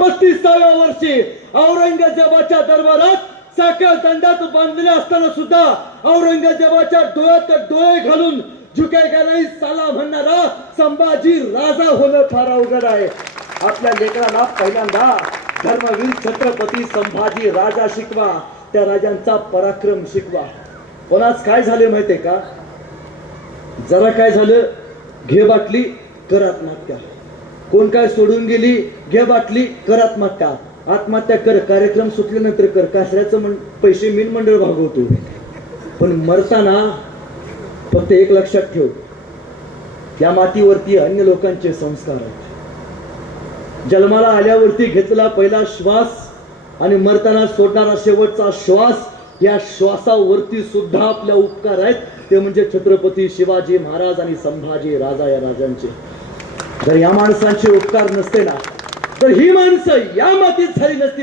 32व्या वर्षी औरंगजेबाच्या दरबारात साखर दंडात बांधलेले असताना सुद्धा औरंगजेबाच्या डोळ्यात डोळे घालून झुकेगा नाही साला म्हणणारा संभाजी राजा होणं फार अवघड आहे. आपल्या लेकराला पहिल्यांदा धर्मवीर छत्रपती संभाजी राजा शिकवा, त्या राजांचा पराक्रम शिकवा. पण आज काय झाले माहितीये का? जरा काय झालं, घे बाटली कर आत्महत्या. कोण काय सोडून गेली, घे बाटली कर आत्महत्या. आत्महत्या कर, कार्यक्रम सुटल्यानंतर कर, कचऱ्याचं पैसे मिल मंडळ भागवतो. पण मरताना फक्त एक लक्षात ठेव, त्या मातीवरती अन्य लोकांचे संस्कार आहेत. जन्माला आल्यावरती घेतला पहिला श्वास आणि मरताना सोडणारा शेवटचा श्वास, या श्वासावरती सुद्धा आपल्या उपकार आहेत. ते म्हणजे छत्रपती शिवाजी महाराज आणि संभाजी राजा या राजांचे. जर या माणसांचे उपकार नसते ना, तर ही माणसं या मातीत झाली नसती ना,